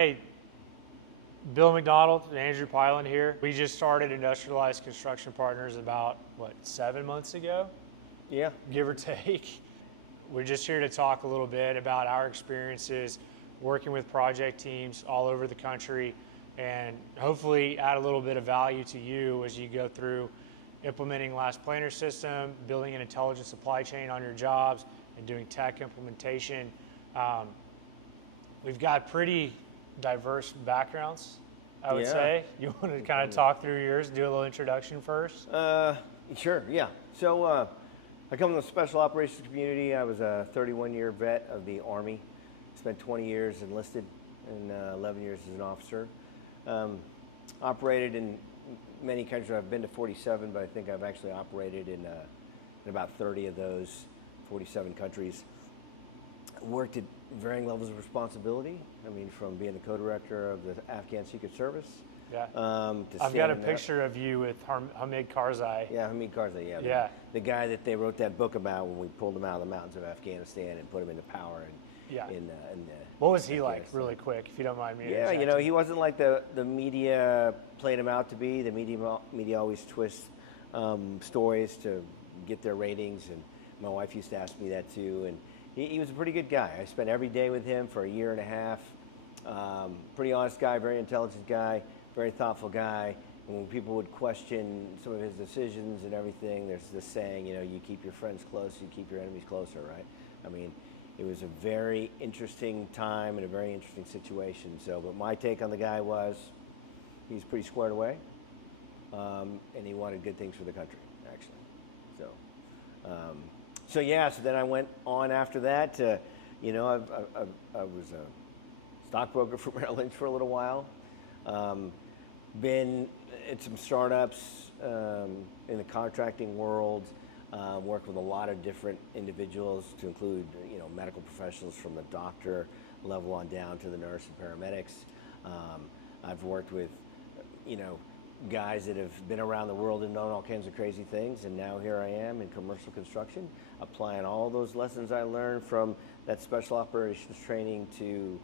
Hey, Bill McDonald and Andrew Pyland here. We just started Industrialized Construction Partners about, 7 months ago, Yeah. give or take. We're just here to talk a little bit about our experiences working with project teams all over the country and hopefully add a little bit of value to you as you go through implementing Last Planner system, building an intelligent supply chain on your jobs, and doing tech implementation. We've got pretty diverse backgrounds, I would Yeah. say. You want to kind of talk through yours, do a little introduction first? Sure, yeah. So I come from the special operations community. I was a 31-year vet of the Army. Spent 20 years enlisted and 11 years as an officer. Operated in many countries. I've been to 47, but I think I've actually operated in about 30 of those 47 countries. Worked at varying levels of responsibility. I mean, from being the co-director of the Afghan Secret Service. Yeah. To I've got a standing up- picture of you with Hamid Karzai. Yeah, Hamid Karzai, yeah. Yeah. The guy that they wrote that book about when we pulled him out of the mountains of Afghanistan and put him into power. Yeah. In What was he like, Afghanistan. really quick, if you don't mind me Yeah, interjecting? he wasn't like the media played him out to be. The media always twists stories to get their ratings, and my wife used to ask me that too. And he was a pretty good guy. I spent every day with him for a year and a half. Pretty honest guy, very intelligent guy, very thoughtful guy. And when people would question some of his decisions and everything, there's this saying, you keep your friends close, you keep your enemies closer, right? I mean, it was a very interesting time and a very interesting situation. So, but my take on the guy was he's pretty squared away, and he wanted good things for the country, actually. So then I went on after that to, I was a stockbroker for Merrill Lynch for a little while. Been at some startups in the contracting world. Worked with a lot of different individuals to include, medical professionals from the doctor level on down to the nurse and paramedics. I've worked with, guys that have been around the world and known all kinds of crazy things, and now here I am in commercial construction, applying all those lessons I learned from that special operations training to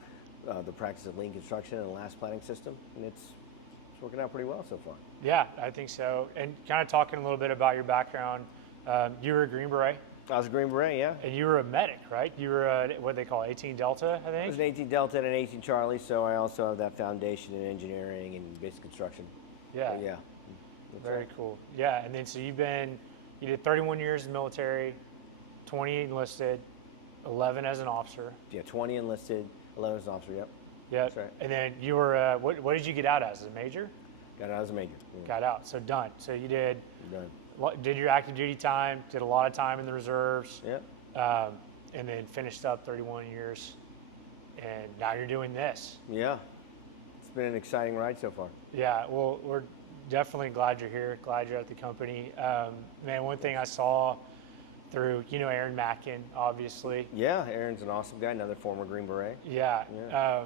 the practice of lean construction and the last planning system, and it's working out pretty well so far. Yeah, I think so. And kind of talking a little bit about your background, you were a Green Beret. I was a Green Beret, yeah. And you were a medic, right? You were what they call 18 Delta, I think? I was an 18 Delta and an 18 Charlie, so I also have that foundation in engineering and basic construction. Yeah. So, yeah. Very cool. Yeah, and then so you did 31 years in the military, 20 enlisted, 11 as an officer. Yeah, 20 enlisted, 11 as an officer, yep. Yeah. That's right. And then you were, what did you get out as a major? Got out as a major. Yeah. Got out, so done. So you did Done. did your active duty time, did a lot of time in the reserves, Yeah. and then finished up 31 years, and now you're doing this. Yeah. It's been an exciting ride so far. Yeah, well, we're definitely glad you're here, glad you're at the company. Man, one thing I saw through, Aaron Mackin, obviously. Yeah, Aaron's an awesome guy, another former Green Beret. Yeah. Yeah.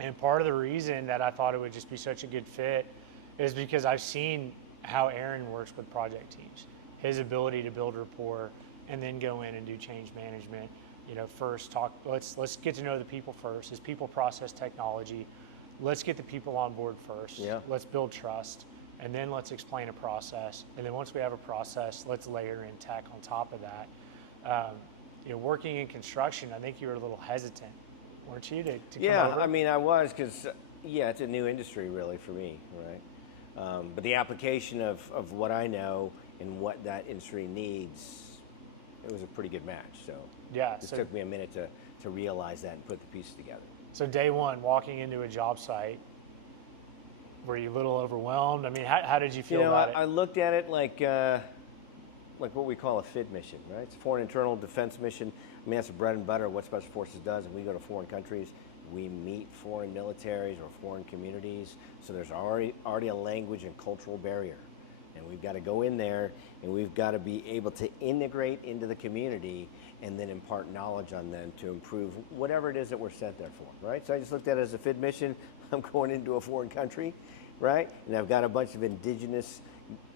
And part of the reason that I thought it would just be such a good fit is because I've seen how Aaron works with project teams, his ability to build rapport and then go in and do change management. First let's get to know the people first. Is people process technology? Let's get the people on board first. Yeah. Let's build trust, and then let's explain a process. And then once we have a process, let's layer in tech on top of that. Working in construction, I think you were a little hesitant, weren't you, to come over? I mean, I was because, it's a new industry really for me, right? But the application of what I know and what that industry needs, it was a pretty good match. So Yeah. it just took me a minute to realize that and put the pieces together. So day one, walking into a job site, were you a little overwhelmed? I mean, how did you feel about it? I looked at it like what we call a FID mission, right? It's a foreign internal defense mission. I mean, that's the bread and butter of what Special Forces does. And we go to foreign countries, we meet foreign militaries or foreign communities. So there's already a language and cultural barrier. And we've got to go in there and we've got to be able to integrate into the community and then impart knowledge on them to improve whatever it is that we're sent there for, right? So I just looked at it as a FID mission. I'm going into a foreign country, right? And I've got a bunch of indigenous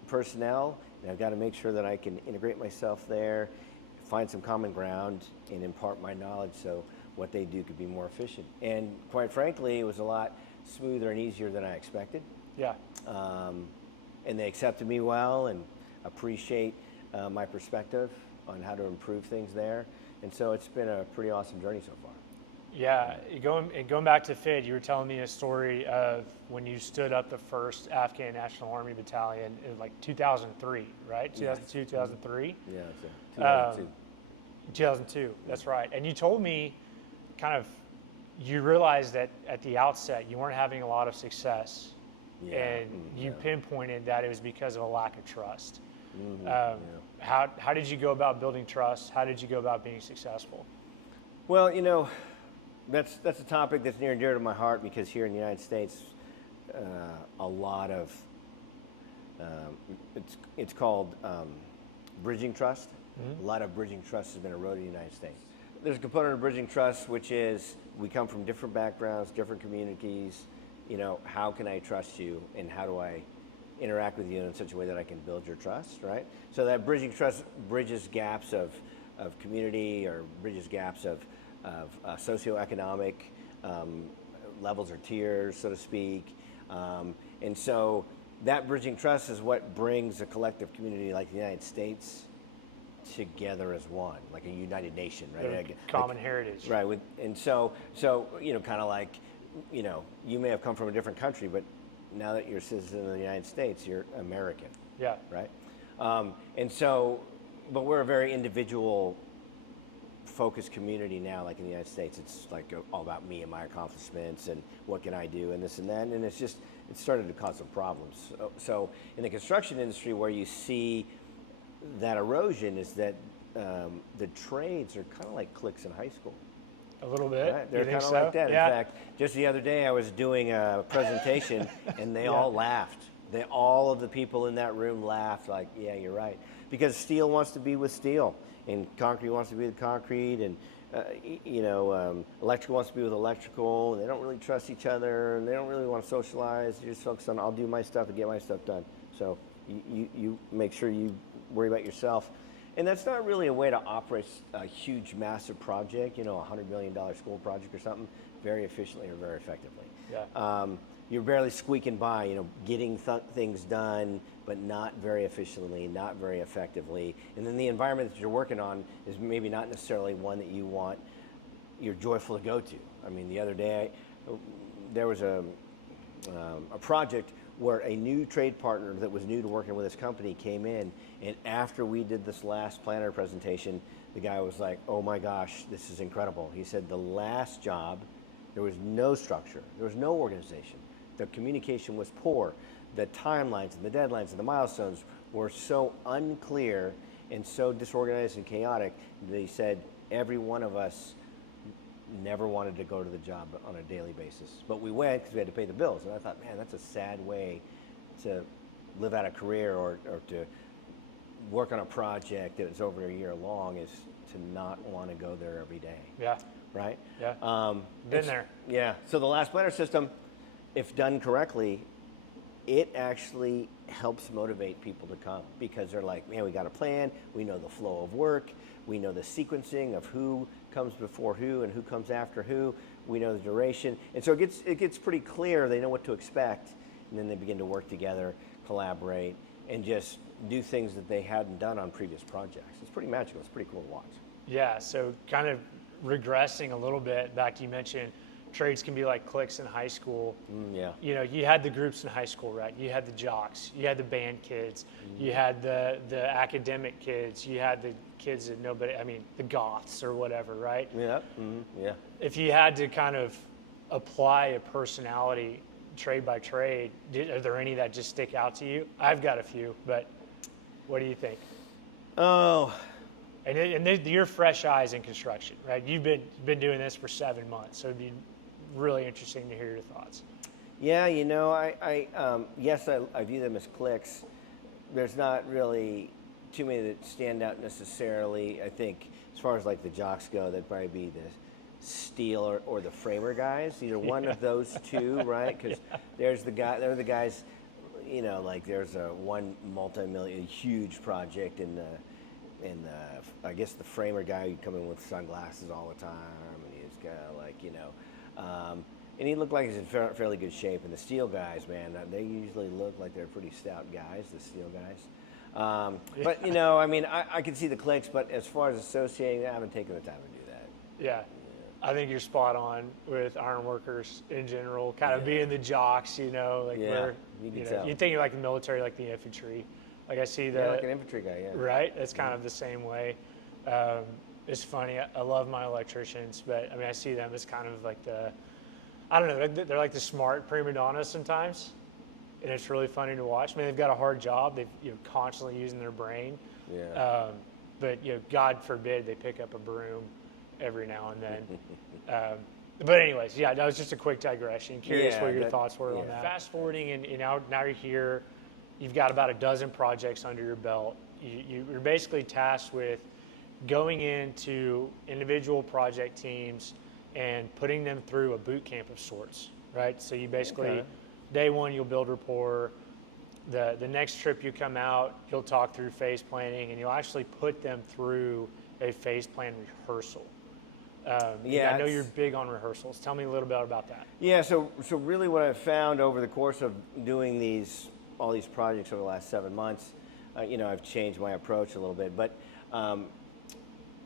personnel, and I've got to make sure that I can integrate myself there, find some common ground and impart my knowledge so what they do could be more efficient. And quite frankly, it was a lot smoother and easier than I expected. Yeah. And they accepted me well and appreciate my perspective on how to improve things there. And so it's been a pretty awesome journey so far. Yeah, going back to FID, you were telling me a story of when you stood up the first Afghan National Army Battalion in like 2003, right? 2002, 2003? Yeah, so 2002. 2002, that's right. And you told me kind of, you realized that at the outset you weren't having a lot of success. Yeah. And you pinpointed that it was because of a lack of trust. How did you go about building trust? How did you go about being successful? Well, that's a topic that's near and dear to my heart because here in the United States, a lot of it's called bridging trust. A lot of bridging trust has been eroded in the United States. There's a component of bridging trust which is we come from different backgrounds, different communities. How can I trust you, and how do I interact with you in such a way that I can build your trust, right? So that bridging trust bridges gaps of community or bridges gaps of socioeconomic levels or tiers, so to speak. And so that bridging trust is what brings a collective community like the United States together as one, like a united nation, right? Common heritage. Right. And so kind of like, you may have come from a different country, but now that you're a citizen of the United States, you're American. Yeah. Right? And so, but we're a very individual focused community now, like in the United States. It's like all about me and my accomplishments and what can I do and this and that. And it started to cause some problems. So in the construction industry, where you see that erosion is that the trades are kind of like cliques in high school. A little bit. Right? They're You think kind of so? like that. Yeah. In fact, just the other day I was doing a presentation and they all laughed. All of the people in that room laughed like, yeah, you're right. Because steel wants to be with steel and concrete wants to be with concrete and electrical wants to be with electrical, and they don't really trust each other and they don't really want to socialize. They just focus on, I'll do my stuff and get my stuff done. So you make sure you worry about yourself. And that's not really a way to operate a huge, massive project, a $100 million school project or something, very efficiently or very effectively. Yeah. You're barely squeaking by, getting things done, but not very efficiently, not very effectively. And then the environment that you're working on is maybe not necessarily one that you're joyful to go to. I mean, the other day, there was a project where a new trade partner that was new to working with this company came in, and after we did this last planner presentation, the guy was like, oh my gosh, this is incredible. He said the last job, there was no structure, there was no organization, the communication was poor, the timelines and the deadlines and the milestones were so unclear and so disorganized and chaotic that he said every one of us never wanted to go to the job on a daily basis. But we went because we had to pay the bills. And I thought, man, that's a sad way to live out a career or to work on a project that is over a year long, is to not want to go there every day. Yeah. Right? Yeah. Been there. Yeah. So the last planner system, if done correctly, it actually helps motivate people to come because they're like, man, we got a plan. We know the flow of work. We know the sequencing of who comes before who and who comes after who. We know the duration. And so it gets pretty clear. They know what to expect. And then they begin to work together, collaborate, and just do things that they hadn't done on previous projects. It's pretty magical. It's pretty cool to watch. Yeah. So kind of regressing a little bit back, you mentioned trades can be like cliques in high school. Yeah. You had the groups in high school, right? You had the jocks, you had the band kids, you had the academic kids, you had the kids that the goths or whatever, right? Yeah. Yeah. If you had to kind of apply a personality trade by trade, are there any that just stick out to you? I've got a few, but what do you think? Oh. And you're fresh eyes in construction, right? You've been doing this for 7 months, so it'd be really interesting to hear your thoughts. Yeah, I view them as cliques. There's not really too many that stand out necessarily. I think as far as like the jocks go, they'd probably be the steel or the framer guys. Either one of those two, right? Because they're the guys. Like there's one multi-million huge project in and I guess the framer guy would come in with sunglasses all the time, and he was kind of like, and he looked like he's in fairly good shape. And the steel guys, man, they usually look like they're pretty stout guys, the steel guys. But I mean, I can see the clicks, but as far as associating, I haven't taken the time to do that. Yeah. I think you're spot on with ironworkers in general, kind of being the jocks, like where, you think you're like the military, like the infantry. Like I see the like an infantry guy, yeah. Right, it's kind of the same way. It's funny. I love my electricians, but I mean, I see them as kind of like I don't know. They're like the smart prima donnas sometimes, and it's really funny to watch. I mean, they've got a hard job. They've constantly using their brain. Yeah. But God forbid they pick up a broom every now and then. But anyways, that was just a quick digression. Curious what your thoughts were on that. Fast forwarding, and now you're here. You've got about a dozen projects under your belt. You're basically tasked with going into individual project teams and putting them through a boot camp of sorts, right? So you basically, day one, you'll build rapport. The next trip you come out, you'll talk through phase planning, and you'll actually put them through a phase plan rehearsal. I know you're big on rehearsals. Tell me a little bit about that. Yeah, so really what I've found over the course of doing all these projects over the last 7 months, I've changed my approach a little bit, but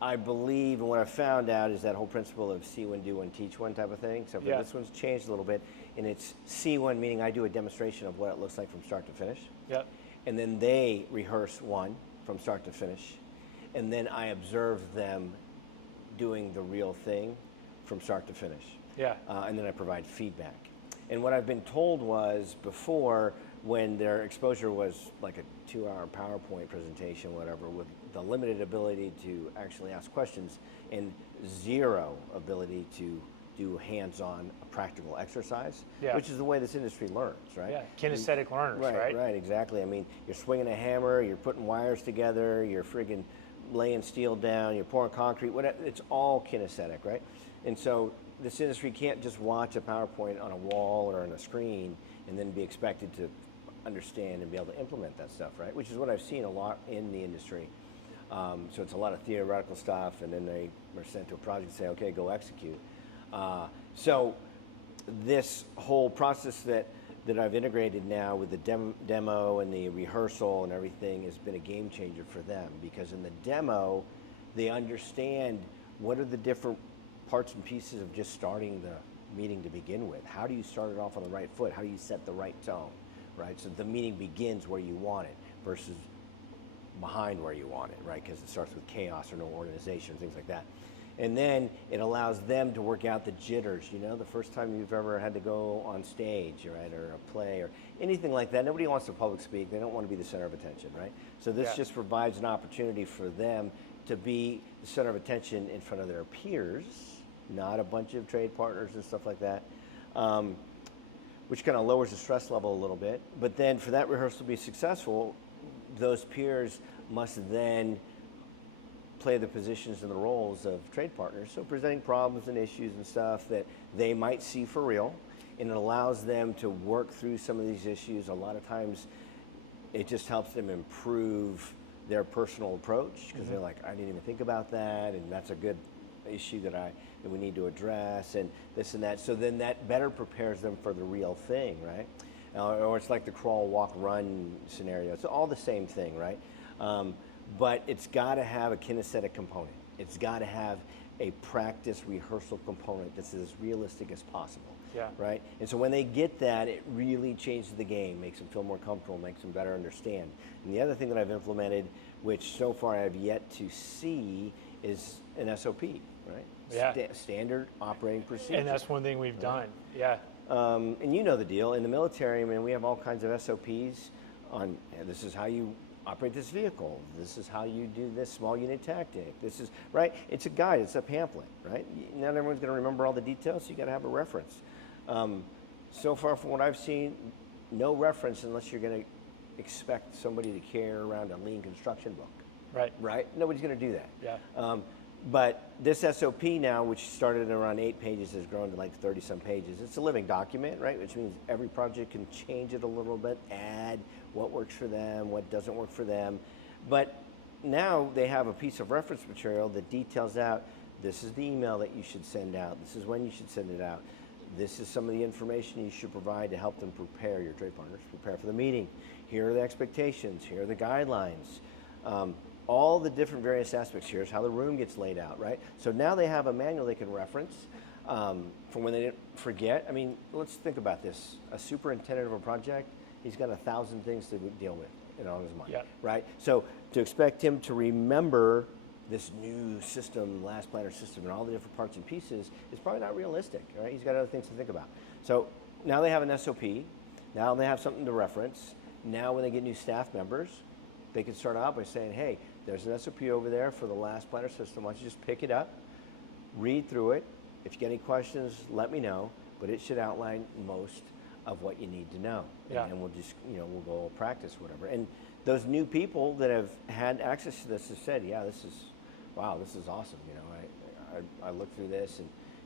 I believe, and what I've found out is that whole principle of see one, do one, teach one type of thing. So this one's changed a little bit, and it's see one, meaning I do a demonstration of what it looks like from start to finish. Yep. And then they rehearse one from start to finish, and then I observe them doing the real thing from start to finish. Yeah. And then I provide feedback. And what I've been told was before, when their exposure was like a 2-hour PowerPoint presentation, whatever, with the limited ability to actually ask questions and zero ability to do hands-on practical exercise, which is the way this industry learns, right? Yeah, kinesthetic learners, right? Right, exactly. I mean, you're swinging a hammer, you're putting wires together, you're friggin' laying steel down, you're pouring concrete, whatever. It's all kinesthetic, right? And so this industry can't just watch a PowerPoint on a wall or on a screen and then be expected to understand and be able to implement that stuff, right? Which is what I've seen a lot in the industry. So it's a lot of theoretical stuff, and then they are sent to a project and say, okay, go execute. So this whole process that I've integrated now with the demo and the rehearsal and everything has been a game changer for them, because in the demo, they understand what are the different parts and pieces of just starting the meeting to begin with. How do you start it off on the right foot? How do you set the right tone, right? So the meeting begins where you want it versus behind where you want it, right? Because it starts with chaos or no organization, things like that. And then it allows them to work out the jitters, the first time you've ever had to go on stage, right, or a play or anything like that. Nobody wants to public speak. They don't want to be the center of attention, right? So this just provides an opportunity for them to be the center of attention in front of their peers, not a bunch of trade partners and stuff like that, which kind of lowers the stress level a little bit. But then for that rehearsal to be successful, those peers must then play the positions and the roles of trade partners. So presenting problems and issues and stuff that they might see for real, and it allows them to work through some of these issues. A lot of times it just helps them improve their personal approach, because they're like, I didn't even think about that, and that's a good issue that we need to address, and this and that. So then that better prepares them for the real thing, right? Or it's like the crawl, walk, run scenario. It's all the same thing, right? But it's got to have a kinesthetic component. It's got to have a practice rehearsal component that's as realistic as possible. Yeah. Right? And so when they get that, it really changes the game, makes them feel more comfortable, makes them better understand. And the other thing that I've implemented, which so far I have yet to see, is an SOP, right? Yeah. Standard operating procedure. And that's one thing we've done. Yeah. And you know the deal. In the military, I mean, we have all kinds of SOPs on this is how you operate this vehicle. This is how you do this small unit tactic. This is, right? It's a guide. It's a pamphlet, right? Not everyone's going to remember all the details, so you got to have a reference. So far from what I've seen, no reference unless you're going to expect somebody to carry around a lean construction book. Right. Right? Nobody's going to do that. Yeah. But this SOP now, which started at around 8 pages, has grown to like 30-some pages. It's a living document, right? Which means every project can change it a little bit, add what works for them, what doesn't work for them. But now they have a piece of reference material that details out, this is the email that you should send out, this is when you should send it out, this is some of the information you should provide to help them prepare, your trade partners, prepare for the meeting. Here are the expectations, here are the guidelines. All the different various aspects. Here's how the room gets laid out, right? So now they have a manual they can reference for when they didn't forget. I mean, let's think about this. A superintendent of a project, he's got 1,000 things to deal with on his mind, right? So to expect him to remember this new system, last planner system, and all the different parts and pieces is probably not realistic, right? He's got other things to think about. So now they have an SOP. Now they have something to reference. Now when they get new staff members, they can start out by saying, hey, there's an SOP over there for the last planner system. Why don't you just pick it up, read through it. If you get any questions, let me know. But it should outline most of what you need to know. Yeah. And we'll just, we'll go practice whatever. And those new people that have had access to this have said, yeah, this is awesome. I looked through this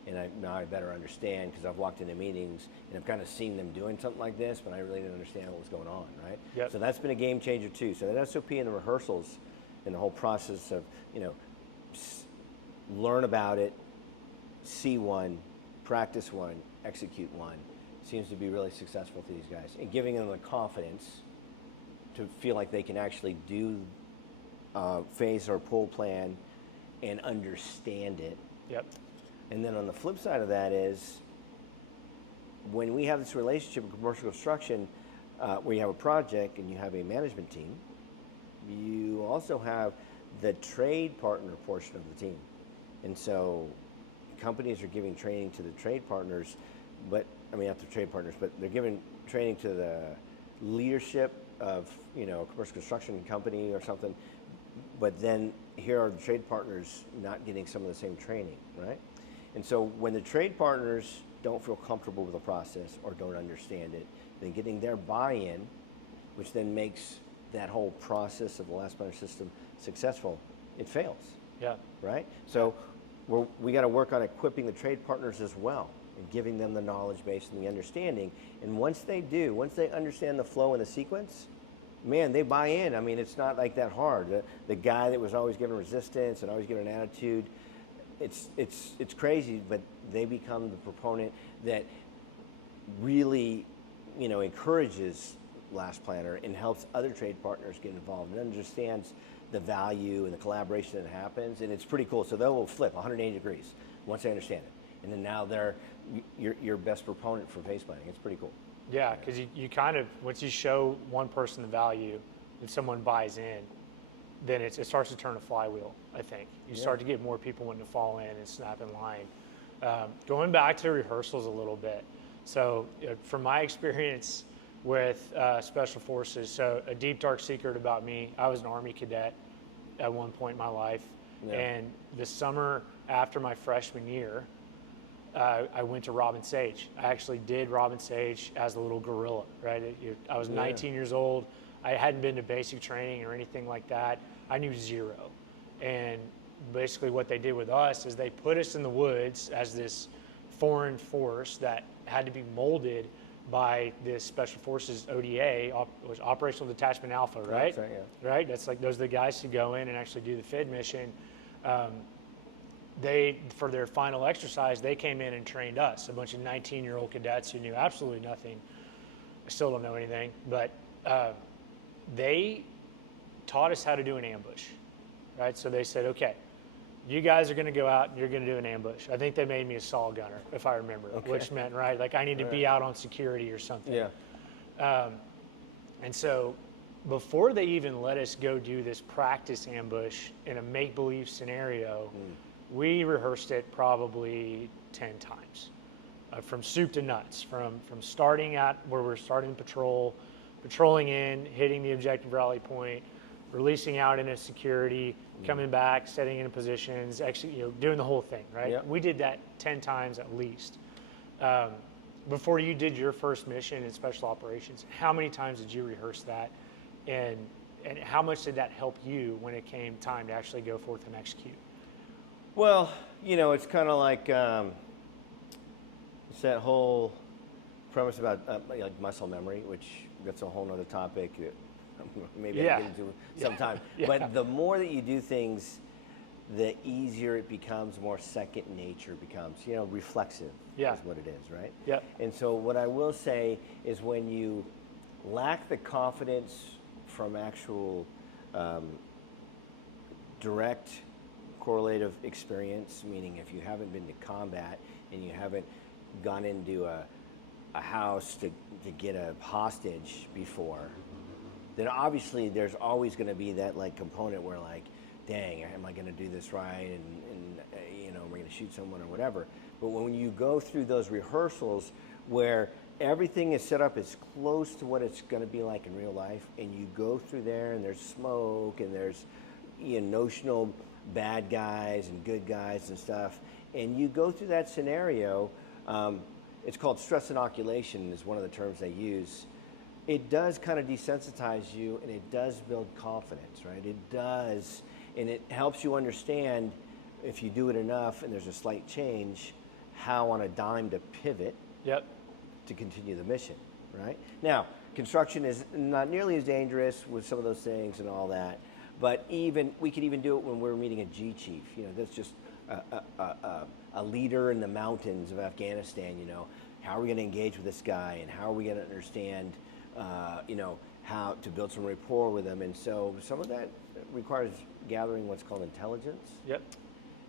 and now I better understand because I've walked into meetings and I've kind of seen them doing something like this, but I really didn't understand what was going on, right? Yep. So that's been a game changer too. So that SOP and the rehearsals and the whole process of, learn about it, see one, practice one, execute one, seems to be really successful to these guys. And giving them the confidence to feel like they can actually do phase or pull plan and understand it. Yep. And then on the flip side of that is when we have this relationship in commercial construction where you have a project and you have a management team, you also have the trade partner portion of the team. And so companies are giving training to the trade partners, not the trade partners, but they're giving training to the leadership of, a commercial construction company or something. But then here are the trade partners not getting some of the same training, right? And so when the trade partners don't feel comfortable with the process or don't understand it, then getting their buy-in, which then makes that whole process of the last planner system successful, it fails. Yeah. Right? So we got to work on equipping the trade partners as well and giving them the knowledge base and the understanding. And once they understand the flow and the sequence, man, they buy in. I mean, it's not like that hard. The guy that was always giving resistance and always giving an attitude, it's crazy, but they become the proponent that really, encourages last planner and helps other trade partners get involved and understands the value and the collaboration that happens, and it's pretty cool. So they will flip 180 degrees once they understand it, and then now they're your best proponent for phase planning. It's pretty cool. Yeah, because you kind of, once you show one person the value and someone buys in, then it starts to turn a flywheel, I think. You start to get more people wanting to fall in and snap in line. Going back to rehearsals a little bit. So from my experience with Special Forces, so a deep, dark secret about me, I was an Army cadet at one point in my life. Yeah. And the summer after my freshman year, I went to Robin Sage. I actually did Robin Sage as a little guerrilla, right? I was 19 years old. I hadn't been to basic training or anything like that. I knew zero. And basically what they did with us is they put us in the woods as this foreign force that had to be molded by this Special Forces ODA, was Operational Detachment Alpha, right? That's right, yeah. Right? That's like, those are the guys who go in and actually do the FID mission. For their final exercise, they came in and trained us, a bunch of 19-year-old cadets who knew absolutely nothing. I still don't know anything, but they taught us how to do an ambush, right? So they said, okay, you guys are going to go out and you're going to do an ambush. I think they made me a saw gunner, if I remember, which meant, right, like I need to be out on security or something. Yeah. And so before they even let us go do this practice ambush in a make-believe scenario, we rehearsed it probably 10 times, from soup to nuts, from starting at where we're starting patrolling in, hitting the objective rally point, releasing out into security, coming back, setting into positions, actually, doing the whole thing, right? Yep. We did that 10 times at least. Before you did your first mission in special operations, how many times did you rehearse that? And how much did that help you when it came time to actually go forth and execute? Well, it's kind of like it's that whole premise about like muscle memory, which that's a whole nother topic. maybe I Yeah. can get into sometime. Yeah. But the more that you do things, the easier it becomes, more second nature becomes. Reflexive Yeah. is what it is, right? Yep. And so what I will say is when you lack the confidence from actual direct correlative experience, meaning if you haven't been to combat and you haven't gone into a house to get a hostage before, then obviously there's always going to be that component where dang, am I going to do this right? And am I going to shoot someone or whatever? But when you go through those rehearsals where everything is set up as close to what it's going to be like in real life, and you go through there and there's smoke and there's notional bad guys and good guys and stuff, and you go through that scenario, it's called stress inoculation is one of the terms they use. It does kind of desensitize you, and it does build confidence, right? It does, and it helps you understand, if you do it enough and there's a slight change, how on a dime to pivot Yep. to continue the mission, right? Now, construction is not nearly as dangerous with some of those things and all that, but we could even do it when we're meeting a G chief. That's just a leader in the mountains of Afghanistan. How are we going to engage with this guy, and how are we going to understand, how to build some rapport with them? And so some of that requires gathering what's called intelligence. Yep.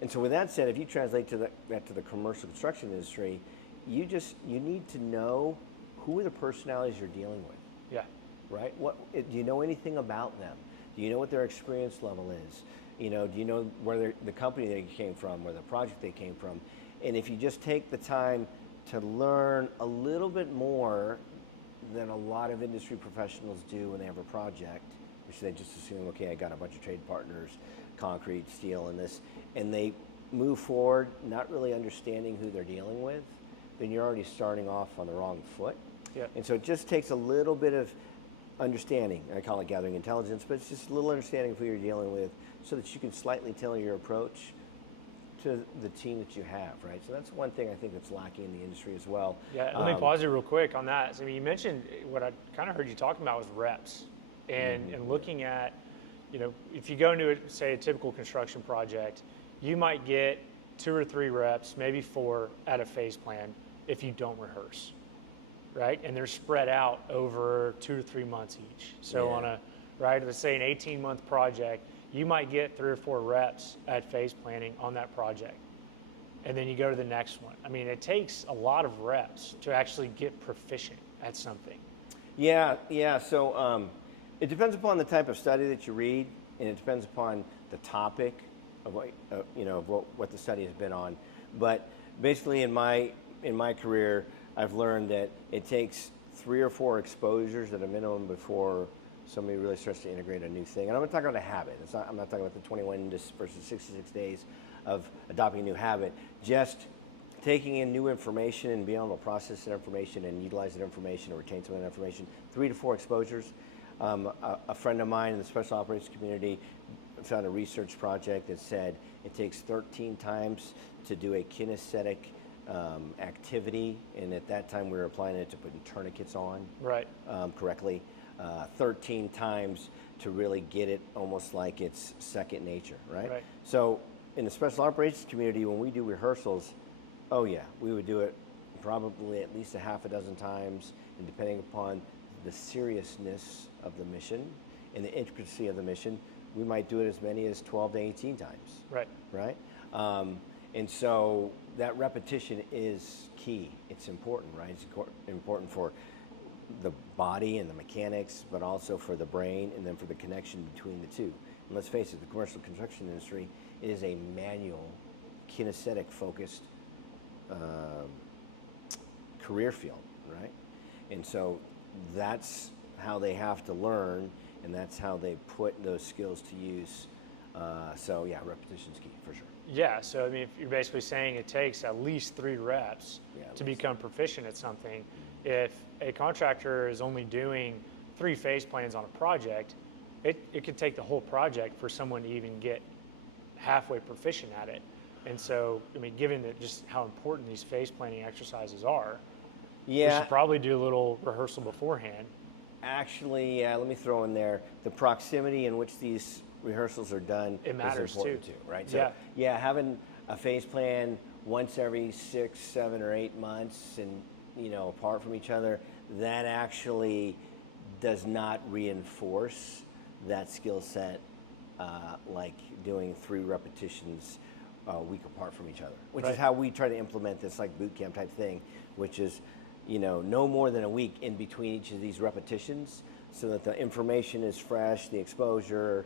And so with that said, if you translate that to the commercial construction industry, you need to know who are the personalities you're dealing with, Yeah. right? Do you know anything about them? Do you know what their experience level is? Do you know where the company they came from, where the project they came from? And if you just take the time to learn a little bit more than a lot of industry professionals do when they have a project, which they just assume, okay, I got a bunch of trade partners, concrete, steel, and this, and they move forward not really understanding who they're dealing with, then you're already starting off on the wrong foot. Yep. And so it just takes a little bit of understanding. I call it gathering intelligence, but it's just a little understanding of who you're dealing with so that you can slightly tailor your approach to the team that you have, right? So that's one thing I think that's lacking in the industry as well. Yeah, let me pause you real quick on that. So, you mentioned what I kind of heard you talking about was reps, and looking at, if you go into say a typical construction project, you might get 2 or 3 reps, maybe 4 at a phase plan if you don't rehearse, right? And they're spread out over 2 to 3 months each. So let's say an 18-month project, you might get 3 or 4 reps at phase planning on that project. And then you go to the next one. It takes a lot of reps to actually get proficient at something. Yeah. So it depends upon the type of study that you read, and it depends upon the topic of what the study has been on. But basically, in my career, I've learned that it takes 3 or 4 exposures at a minimum before somebody really starts to integrate a new thing. And I'm not talking about a habit. I'm not talking about the 21 versus 66 days of adopting a new habit. Just taking in new information and being able to process that information and utilize that information or retain some of that information. 3 to 4 exposures. A friend of mine in the special operations community found a research project that said it takes 13 times to do a kinesthetic activity, and at that time we were applying it to putting tourniquets on correctly. 13 times to really get it almost like it's second nature, right? So in the special operations community, when we do rehearsals, we would do it probably at least a half a dozen times, and depending upon the seriousness of the mission and the intricacy of the mission, we might do it as many as 12 to 18 times. Right? And so that repetition is key. It's important, right? It's important for the body and the mechanics, but also for the brain, and then for the connection between the two. And let's face it, the commercial construction industry is a manual, kinesthetic-focused career field, right? And so that's how they have to learn, and that's how they put those skills to use. Repetition's key for sure. Yeah, so if you're basically saying it takes at least 3 reps to become proficient at something. If a contractor is only doing 3 phase plans on a project, it could take the whole project for someone to even get halfway proficient at it. And so, given that just how important these phase planning exercises are, we should probably do a little rehearsal beforehand Actually, let me throw in there the proximity in which these rehearsals are done It matters is important too. too, right? So, yeah, having a phase plan once every 6, 7, or 8 months, and apart from each other, that actually does not reinforce that skill set like doing 3 repetitions a week apart from each other, which is how we try to implement this like boot camp type thing, which is no more than a week in between each of these repetitions, so that the information is fresh, the exposure,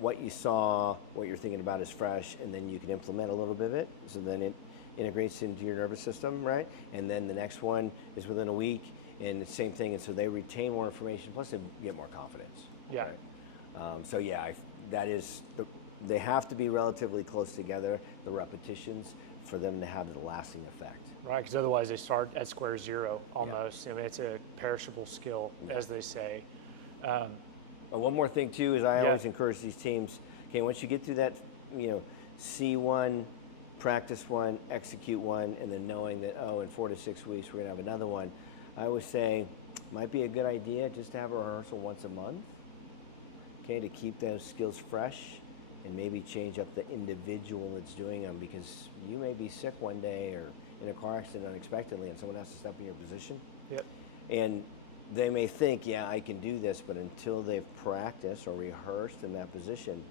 what you saw, what you're thinking about is fresh, and then you can implement a little bit of it, so then it integrates into your nervous system, right? And then the next one is within a week, and the same thing, and so they retain more information, plus they get more confidence. Yeah. Right? So yeah, that is, they have to be relatively close together, the repetitions, for them to have the lasting effect. Right, because otherwise they start at square zero almost. I mean, it's a perishable skill, as they say. One more thing too is I always encourage these teams. Okay, once you get through that, see one, practice one, execute one, and then knowing that in 4 to 6 weeks we're gonna have another one. I always say, might be a good idea just to have a rehearsal once a month. Okay, to keep those skills fresh, and maybe change up the individual that's doing them, because you may be sick one day or in a car accident unexpectedly, and someone has to step in your position. Yep. And they may think, yeah, I can do this, but until they've practiced or rehearsed in that position,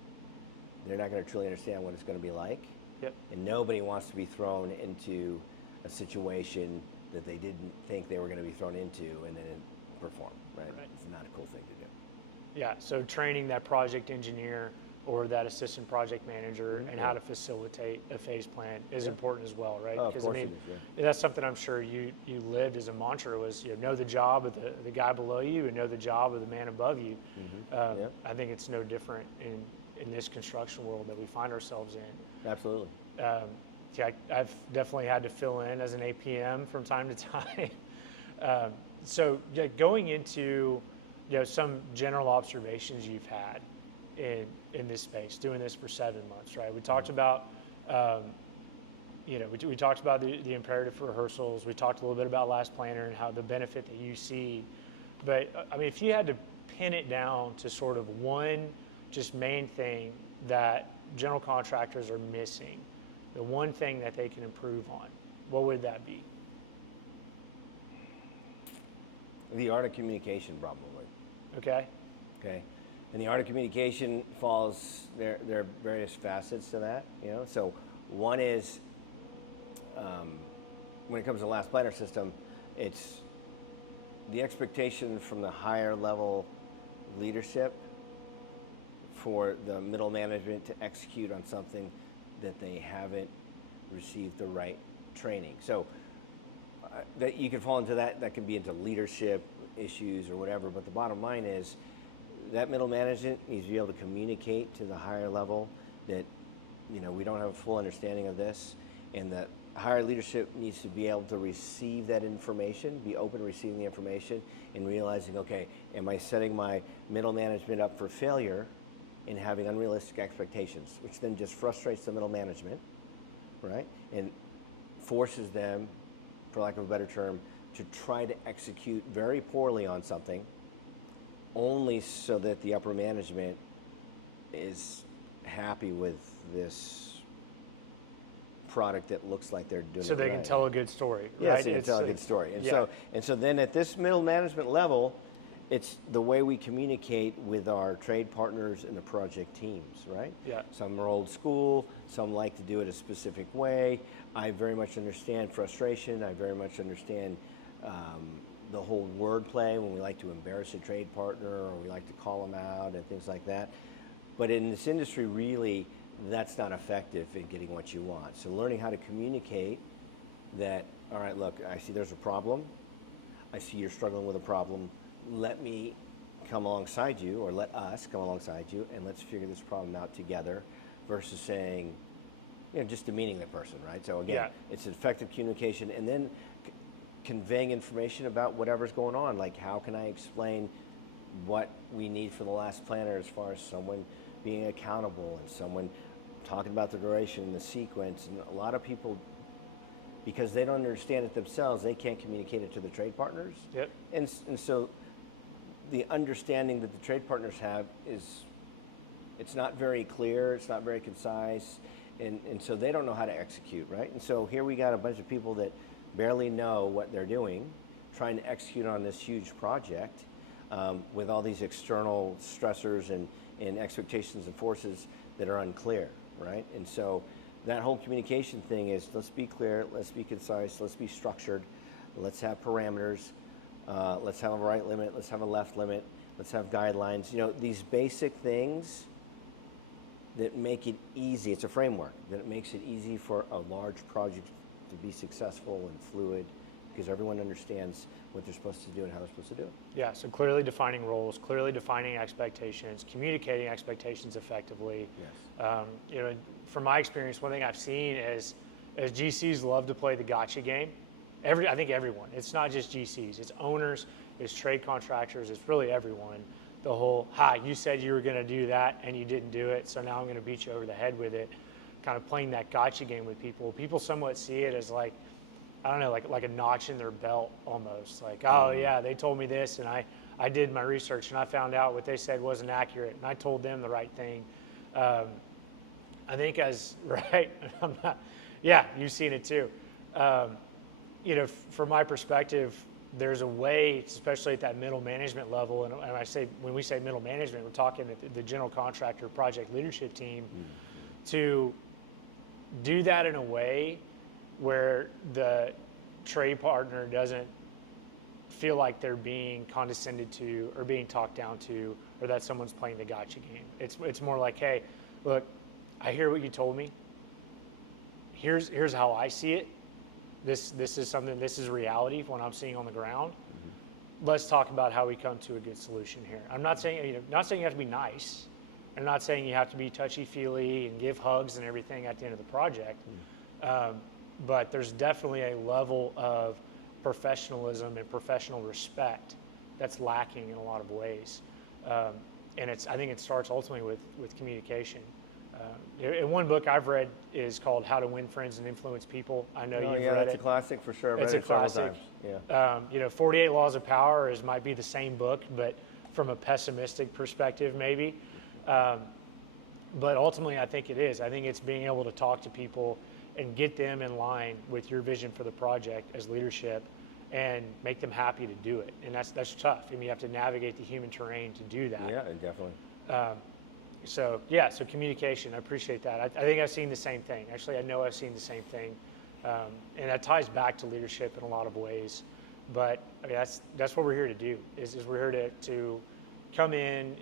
they're not going to truly understand what it's going to be like. Yep. And nobody wants to be thrown into a situation that they didn't think they were going to be thrown into and then perform, right? It's not a cool thing to do. Yeah, so training that project engineer or that assistant project manager and how to facilitate a phase plan is important as well, right? Because that's something I'm sure you lived as a mantra was know the job of the guy below you and know the job of the man above you. I think it's no different in this construction world that we find ourselves in. Absolutely. I've definitely had to fill in as an APM from time to time. So going into some general observations you've had in this space, doing this for 7 months, right? We talked about, we talked about the imperative for rehearsals. We talked a little bit about last planner and how the benefit that you see. But I mean, if you had to pin it down to sort of one just main thing that general contractors are missing, the one thing that they can improve on, what would that be? The art of communication, probably. Okay. And the art of communication falls, there are various facets to that, So one is, when it comes to last planner system, it's the expectation from the higher level leadership for the middle management to execute on something that they haven't received the right training. So that you can fall into that can be into leadership issues or whatever, but the bottom line is that middle management needs to be able to communicate to the higher level that we don't have a full understanding of this, and that higher leadership needs to be able to receive that information, be open to receiving the information, and realizing, okay, am I setting my middle management up for failure in having unrealistic expectations, which then just frustrates the middle management, right, and forces them, for lack of a better term, to try to execute very poorly on something, only so that the upper management is happy with this product that looks like they're doing. So they can tell a good story, right? Yes, they can tell a good story. And so then at this middle management level, it's the way we communicate with our trade partners and the project teams, right? Yeah. Some are old school, some like to do it a specific way. I very much understand frustration. I very much understand the whole wordplay when we like to embarrass a trade partner or we like to call them out and things like that. But in this industry, really, that's not effective in getting what you want. So learning how to communicate that, all right, look, I see there's a problem. I see you're struggling with a problem. Let me come alongside you, or let us come alongside you, and let's figure this problem out together, versus saying, just demeaning the person, right? So again, it's effective communication, and then conveying information about whatever's going on. Like, how can I explain what we need for the last planner as far as someone being accountable and someone talking about the duration and the sequence. And a lot of people, because they don't understand it themselves, they can't communicate it to the trade partners. Yep. And so the understanding that the trade partners have is it's not very clear, it's not very concise, and so they don't know how to execute, right? And so here we got a bunch of people that barely know what they're doing, trying to execute on this huge project with all these external stressors and expectations and forces that are unclear, right? And so that whole communication thing is, let's be clear, let's be concise, let's be structured, let's have parameters, let's have a right limit, let's have a left limit, let's have guidelines. You know, these basic things that make it easy. It's a framework that makes it easy for a large project to be successful and fluid, because everyone understands what they're supposed to do and how they're supposed to do it. Yeah, so clearly defining roles, clearly defining expectations, communicating expectations effectively. Yes. You know, from my experience, one thing I've seen is GCs love to play the gotcha game. I think everyone. It's not just GCs. It's owners. It's trade contractors. It's really everyone. The whole, you said you were going to do that and you didn't do it, so now I'm going to beat you over the head with it. Kind of playing that gotcha game with people. People somewhat see it as like, I don't know, like a notch in their belt almost. Like, oh yeah, they told me this, and I did my research and I found out what they said wasn't accurate, and I told them the right thing. I think right, I'm not, yeah, you've seen it too. You know, from my perspective, there's a way, especially at that middle management level, and when we say middle management, we're talking the general contractor project leadership team, to do that in a way where the trade partner doesn't feel like they're being condescended to or being talked down to, or that someone's playing the gotcha game. It's more like, hey, look, I hear what you told me. Here's how I see it. This is reality, what I'm seeing on the ground. Let's talk about how we come to a good solution here. I'm not saying you have to be nice. I'm not saying you have to be touchy-feely and give hugs and everything at the end of the project. But there's definitely a level of professionalism and professional respect that's lacking in a lot of ways. And I think it starts ultimately with communication. And one book I've read is called How to Win Friends and Influence People. I know you've read it. It's a classic for sure. It's a classic. Yeah. You know, 48 Laws of Power might be the same book, but from a pessimistic perspective, maybe. But ultimately, I think it is. I think it's being able to talk to people and get them in line with your vision for the project as leadership, and make them happy to do it. And that's tough. I mean, you have to navigate the human terrain to do that. Yeah, definitely. So communication, I appreciate that. I think I've seen the same thing. Actually, I know I've seen the same thing. And that ties back to leadership in a lot of ways. But I mean, that's what we're here to do, is we're here to come in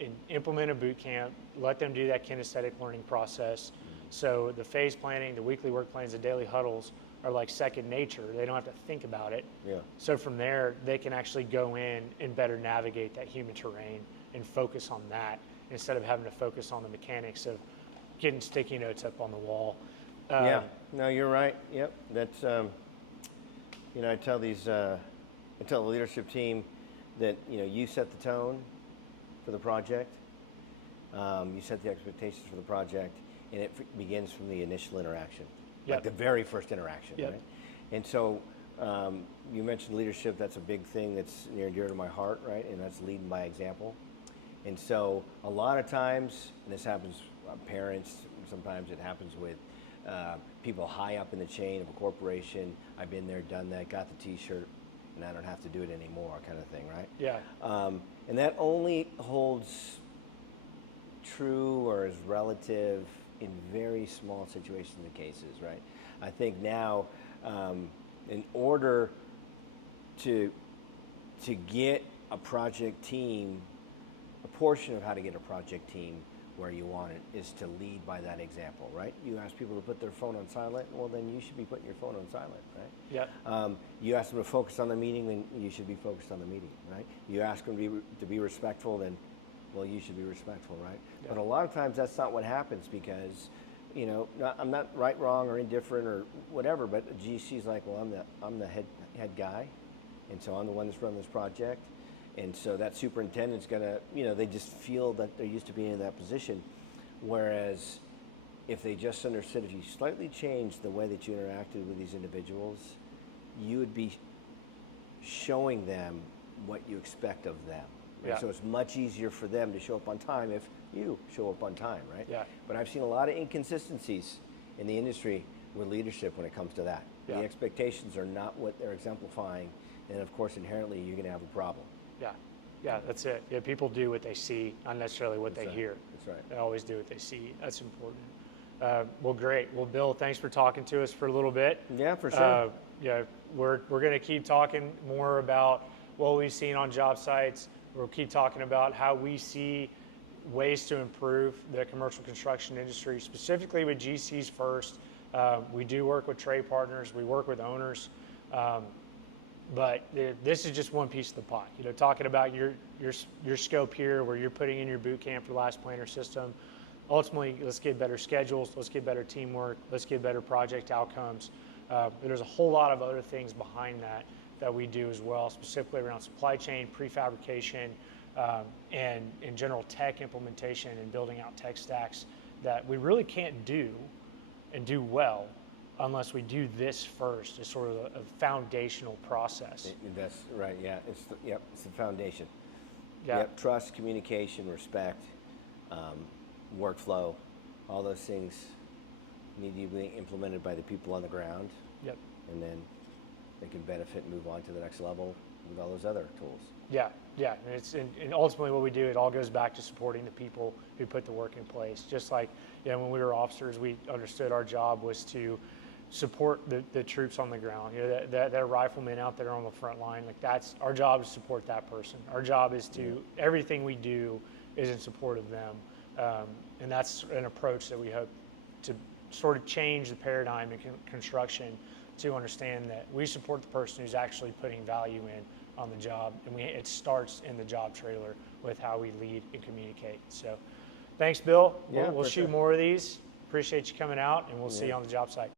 and implement a boot camp, let them do that kinesthetic learning process. So the phase planning, the weekly work plans, the daily huddles are like second nature. They don't have to think about it. Yeah. So from there, they can actually go in and better navigate that human terrain and focus on that, instead of having to focus on the mechanics of getting sticky notes up on the wall. Yeah, no, you're right. Yep, that's, you know, I tell the leadership team that, you know, you set the tone for the project, you set the expectations for the project, and it begins from the initial interaction, like the very first interaction, right? And so you mentioned leadership. That's a big thing that's near and dear to my heart, right? And that's leading by example. And so a lot of times, and this happens with parents, sometimes it happens with people high up in the chain of a corporation. I've been there, done that, got the t-shirt, and I don't have to do it anymore, kind of thing, right? Yeah. And that only holds true or is relative in very small situations and cases, right? I think now, in order to get a project team, a portion of how to get a project team where you want it is to lead by that example, right? You ask people to put their phone on silent, well, then you should be putting your phone on silent, right? Yeah. You ask them to focus on the meeting, then you should be focused on the meeting, right? You ask them to be respectful, then, well, you should be respectful, right? Yeah. But a lot of times that's not what happens, because, you know, I'm not right, wrong, or indifferent or whatever, but GC's like, well, I'm the head guy, and so I'm the one that's running this project. And so that superintendent's gonna, you know, they just feel that they're used to being in that position. Whereas if they just understood, if you slightly changed the way that you interacted with these individuals, you would be showing them what you expect of them, Right? Yeah. So it's much easier for them to show up on time if you show up on time, right? Yeah. But I've seen a lot of inconsistencies in the industry with leadership when it comes to that. Yeah. The expectations are not what they're exemplifying, and of course, inherently, you're going to have a problem. Yeah. Yeah, that's it. Yeah, people do what they see, not necessarily what they hear. That's right. They always do what they see. That's important. Well, great. Well, Bill, thanks for talking to us for a little bit. Yeah, for sure. Yeah, we're going to keep talking more about what we've seen on job sites. We'll keep talking about how we see ways to improve the commercial construction industry, specifically with GCs first. We do work with trade partners. We work with owners. But this is just one piece of the pie. You know, talking about your scope here, where you're putting in your boot camp for Last Planner system. Ultimately, let's get better schedules. Let's get better teamwork. Let's get better project outcomes. There's a whole lot of other things behind that we do as well, specifically around supply chain, prefabrication, and in general tech implementation and building out tech stacks that we really can't do and do well unless we do this first as sort of a foundational process. Invest, right, yeah. It's the foundation. Yeah. Yep, trust, communication, respect, workflow, all those things need to be implemented by the people on the ground. Yep. And then they can benefit and move on to the next level with all those other tools. Yeah, yeah, and ultimately what we do, it all goes back to supporting the people who put the work in place. Just like, you know, when we were officers, we understood our job was to support the troops on the ground. You know, that riflemen out there on the front line, like that's our job is to support that person. Our job is to everything we do is in support of them, and that's an approach that we hope to sort of change the paradigm in construction to understand that we support the person who's actually putting value in on the job, and it starts in the job trailer with how we lead and communicate. So thanks, Bill. Yeah, We'll shoot more of these. Appreciate you coming out, and we'll see you on the job site.